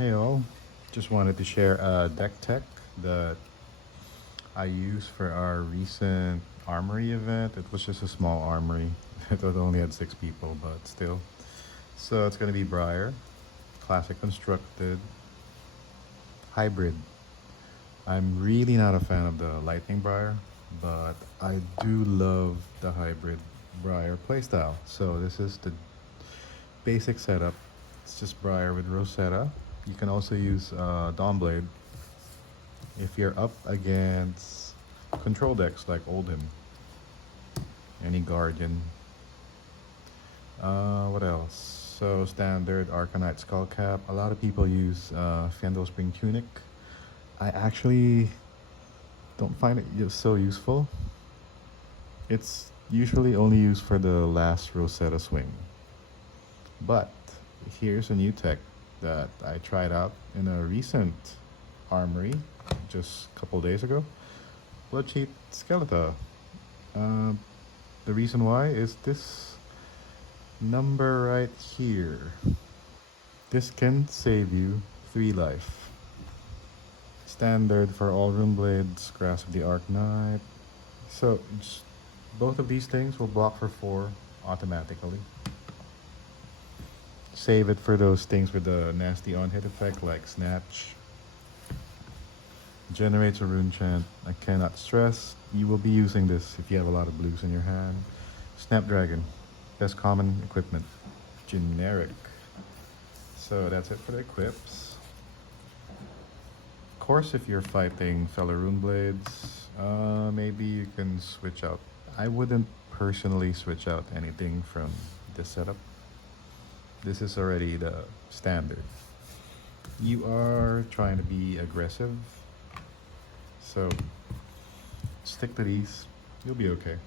Hey all, just wanted to share a deck tech that I used for our recent armory event. It was just a small armory. It only had 6 people, but still. So it's gonna be Briar, classic constructed, hybrid. I'm really not a fan of the lightning Briar, but I do love the hybrid Briar playstyle. So this is the basic setup. It's just Briar with Rosetta. You can also use Dawnblade if you're up against control decks like Oldhim, any Guardian. What else? So standard Arcanite Skullcap. A lot of people use Fendel Spring Tunic. I actually don't find it so useful. It's usually only used for the last Rosetta swing. But here's a new tech that I tried out in a recent armory just a couple days ago. Blood Skeleton. The reason why is this number right here. This can save you 3 life. Standard for all Rune Blades, Grasp of the Arcanite. So both of these things will block for 4 automatically. Save it for those things with the nasty on-hit effect like Snatch. Generates a rune chant. I cannot stress. You will be using this if you have a lot of blues in your hand. Snapdragon. Best common equipment. Generic. So that's it for the equips. Of course, if you're fighting fellow rune blades, maybe you can switch out. I wouldn't personally switch out anything from this setup. This is already the standard. You are trying to be aggressive, so stick to these. You'll be okay.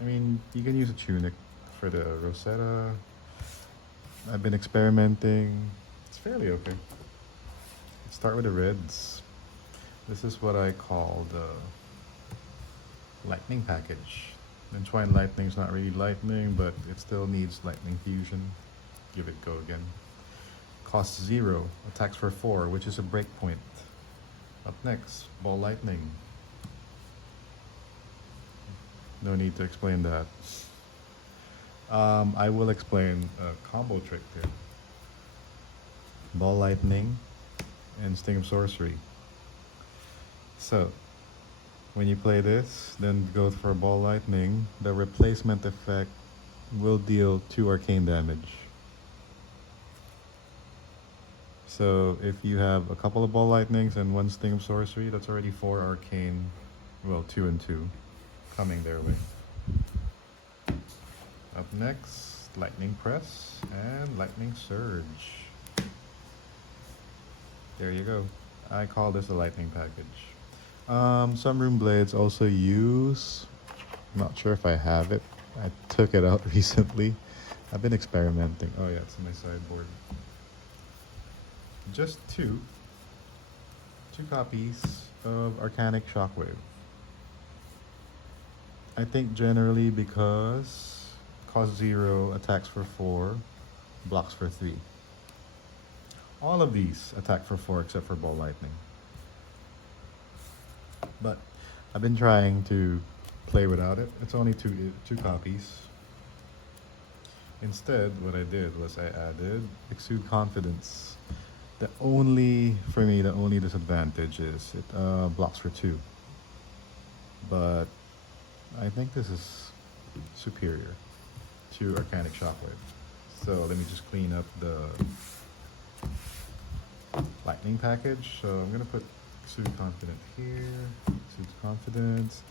I mean, you can use a tunic for the Rosetta. I've been experimenting. It's fairly okay. Start with the reds. This is what I call the lightning package. Entwined Lightning's not really lightning, but it still needs lightning fusion. Give it go again. Costs 0, attacks for 4, which is a breakpoint. Up next, Ball Lightning. No need to explain that. I will explain a combo trick here. Ball Lightning and Sting of Sorcery. So, when you play this, then go for Ball Lightning, the replacement effect will deal 2 arcane damage. So if you have a couple of Ball Lightnings and 1 Sting of Sorcery, that's already 4 arcane, well, 2 and 2, coming their way. Up next, Lightning Press and Lightning Surge. There you go. I call this a lightning package. Some Rune Blades also use, I'm not sure if I have it. I took it out recently. I've been experimenting. Oh yeah, it's in my sideboard. Just two copies of Arcanic Shockwave. I think generally because cost 0, attacks for 4, blocks for 3. All of these attack for 4 except for Ball Lightning. But I've been trying to play without it. It's only two copies. Instead, what I did was I added Exude Confidence. The only disadvantage is it blocks for 2. But I think this is superior to Arcanic Shockwave. So let me just clean up the lightning package. So I'm gonna put Exude Confidence here, Exude Confidence.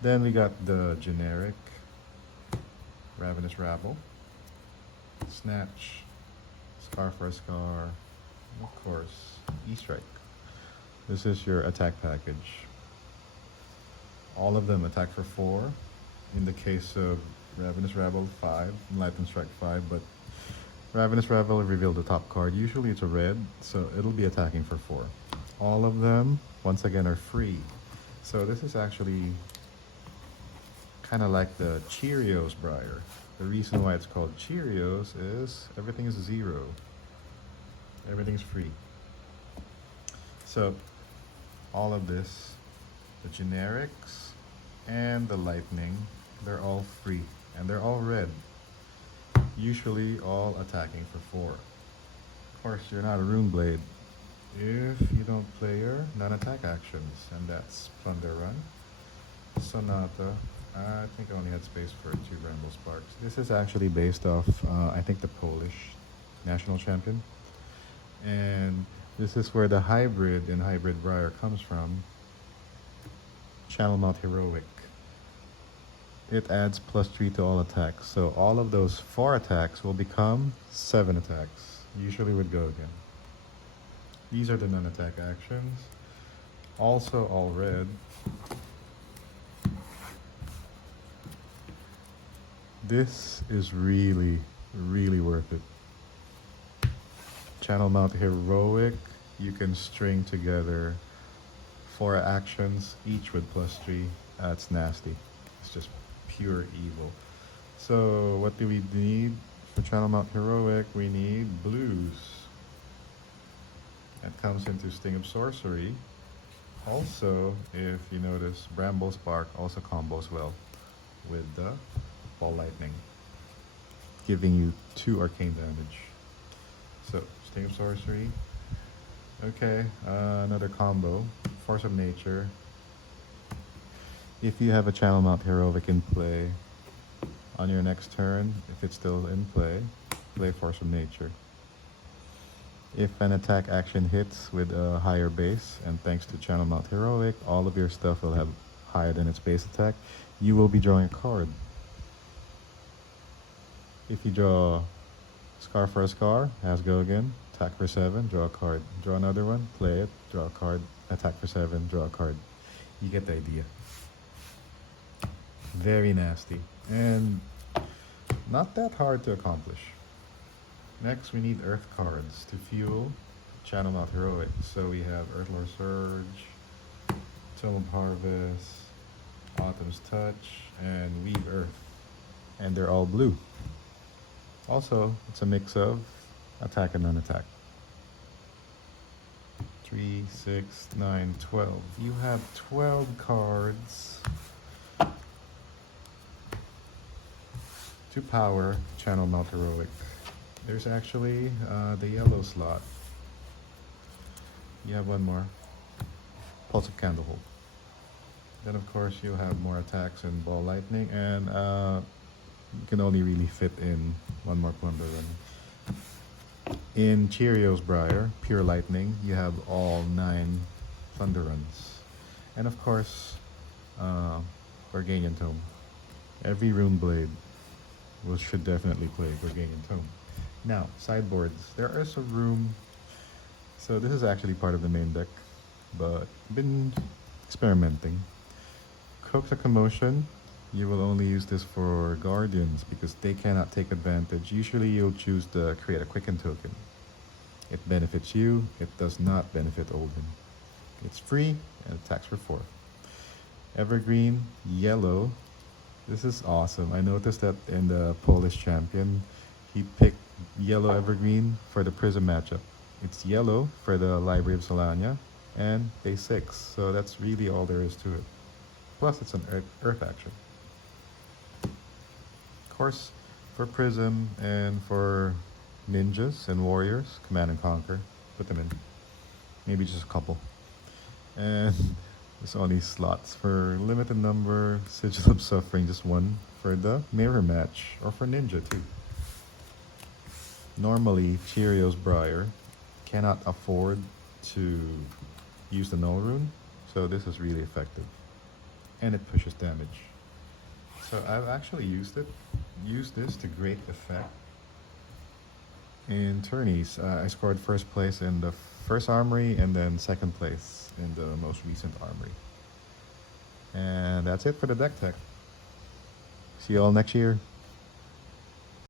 Then we got the generic Ravenous Rabble, Snatch, Scar for a Scar, and of course, E-Strike. This is your attack package. All of them attack for 4. In the case of Ravenous Rabble, 5, and Lightning Strike 5, but Ravenous Rabble will reveal the top card. Usually it's a red, so it'll be attacking for 4. All of them, once again, are free. So this is actually kind of like the Cheerios Briar. The reason why it's called Cheerios is everything is 0. Everything's free. So all of this, the generics and the lightning, they're all free and they're all red. Usually all attacking for 4. Of course, you're not a Rune Blade if you don't play your non-attack actions, and that's Plunder Run, Sonata. I think I only had space for 2 Bramble Sparks. This is actually based off, I think, the Polish national champion. And this is where the hybrid in Hybrid Briar comes from. Channel Mount Heroic. It adds +3 to all attacks. So all of those 4 attacks will become 7 attacks. Usually would go again. These are the non-attack actions. Also all red. This is really, really worth it. Channel Mount Heroic, you can string together 4 actions, each with +3. That's nasty. It's just pure evil. So what do we need for Channel Mount Heroic? We need blues. That comes into Sting of Sorcery. Also, if you notice, Bramble Spark also combos well with the Ball Lightning, giving you 2 arcane damage. So, Sting of Sorcery. Okay, another combo. Force of Nature. If you have a Channel Mount Heroic in play, on your next turn, if it's still in play, play Force of Nature. If an attack action hits with a higher base, and thanks to Channel Mount Heroic, all of your stuff will have higher than its base attack, you will be drawing a card. If you draw Scar for a Scar, has go again, attack for 7, draw a card. Draw another one, play it, draw a card, attack for 7, draw a card. You get the idea. Very nasty, and not that hard to accomplish. Next, we need Earth cards to fuel Channel Mount Heroic. So we have Earthlore Surge, Tome of Harvest, Autumn's Touch, and Weave Earth. And they're all blue. Also, it's a mix of attack and non-attack. 3, 6, 9, 12. You have 12 cards to power Channel Mount Heroic. There's actually the yellow slot. You have one more. Pulse of Candlehold. Then of course you'll have more attacks and Ball Lightning, and you can only really fit in one more Plunder Run. In Cheerios Briar, Pure Lightning, you have all 9 Thunder Runs. And of course, Garganian Tome. Every Rune Blade should definitely play Garganian Tome. Now, sideboards. There is a room. So this is actually part of the main deck, but been experimenting. Coax a Commotion. You will only use this for Guardians because they cannot take advantage. Usually you'll choose to create a Quicken token. It benefits you. It does not benefit Olden. It's free and attacks for 4. Evergreen, yellow. This is awesome. I noticed that in the Polish champion, he picked yellow Evergreen for the Prism matchup. It's yellow for the Library of Solania and base 6. So that's really all there is to it. Plus it's an earth action. Of course, for Prism and for ninjas and warriors, Command and Conquer, put them in. Maybe just a couple. And there's only slots for limited number, Sigil of Suffering, just 1 for the mirror match, or for ninja too. Normally, Cheerios Briar cannot afford to use the null rune, so this is really effective. And it pushes damage. So I've actually used this to great effect in tourneys. I scored first place in the first armory and then second place in the most recent armory. And that's it for the deck tech. See you all next year.